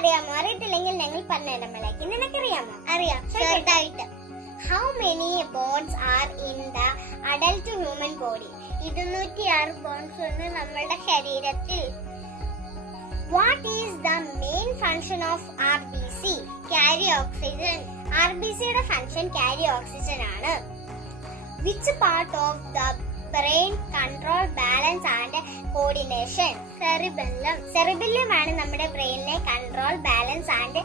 അറിയാമോ? അറിയത്തില്ലെങ്കിൽ ഞങ്ങൾ പറഞ്ഞുതരാം മലയാക്കി. നിനക്കറിയാമോ? അറിയാം, ചെറുതായിട്ട്. How many bones are in the adult human body? 206 bones ഉണ്ട് നമ്മുടെ ശരീരത്തിൽ. What is the main function of RBC? Carry oxygen. RBC യുടെ ഫംഗ്ഷൻ ക്യാരി ഓക്സിജൻ ആണ്. Which part of the brain control balance and coordination? Cerebellum. Cerebellum ആണ് നമ്മുടെ ബ്രെയിനിനെ control, balance and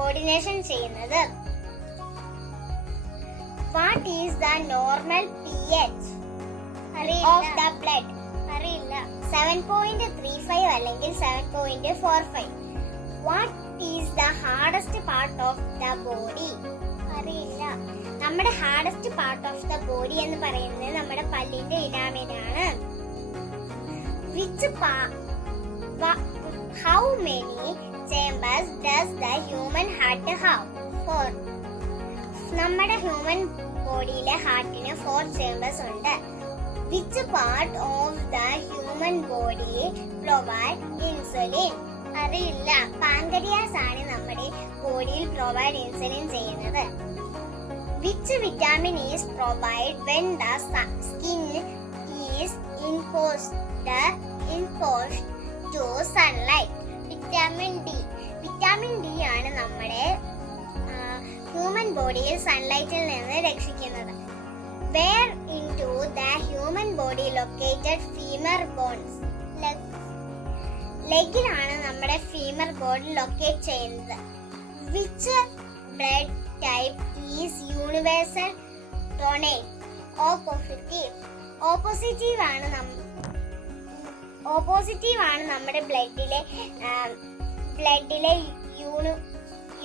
coordination ചെയ്യുന്നത്. What is the normal pH of the blood? അറിയില്ല. 7.35 അല്ലെങ്കിൽ 7.45. What is the hardest part of the body? അറിയില്ല. നമ്മുടെ hardest part of the body എന്ന് പറയുന്നത് നമ്മുടെ പല്ലിന്റെ ഇനാമിനാണ്. How many chambers does the human heart have? 4. നമ്മുടെ ഹ്യൂമൻ ബോഡിയിലെ ഹാർട്ടിന് 4 ചേമ്പേഴ്സ് ഉണ്ട്. Which part of the human body provide insulin? അറിയില്ല. പാൻക്രിയാസ് ആണ് നമ്മുടെ ബോഡിയിൽ പ്രൊവൈഡ് ഇൻസുലിൻ ചെയ്യുന്നത്. Which vitamin is provided when the skin is exposed to sunlight? Vitamin D. Vitamin D ആണ് നമ്മുടെ ഹ്യൂമൻ ബോഡിയിൽ സൺലൈറ്റിൽ നിന്ന് രക്ഷിക്കുന്നത്. Where into the human body located femur bones? ലെഗിലാണ് നമ്മുടെ ഫീമർ ബോൺ ലൊക്കേറ്റ് ചെയ്യുന്നത്. Which blood type is universal donate? O positive. O positive ആണ് നമ്മുടെ ബ്ലഡിലെ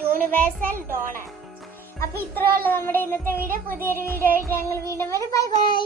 universal donor. അപ്പൊ ഇത്രയുള്ള നമ്മുടെ ഇന്നത്തെ വീഡിയോ. പുതിയൊരു വീഡിയോ ആയിട്ട് ഞങ്ങൾ വീണ്ടും വരും. Bye bye.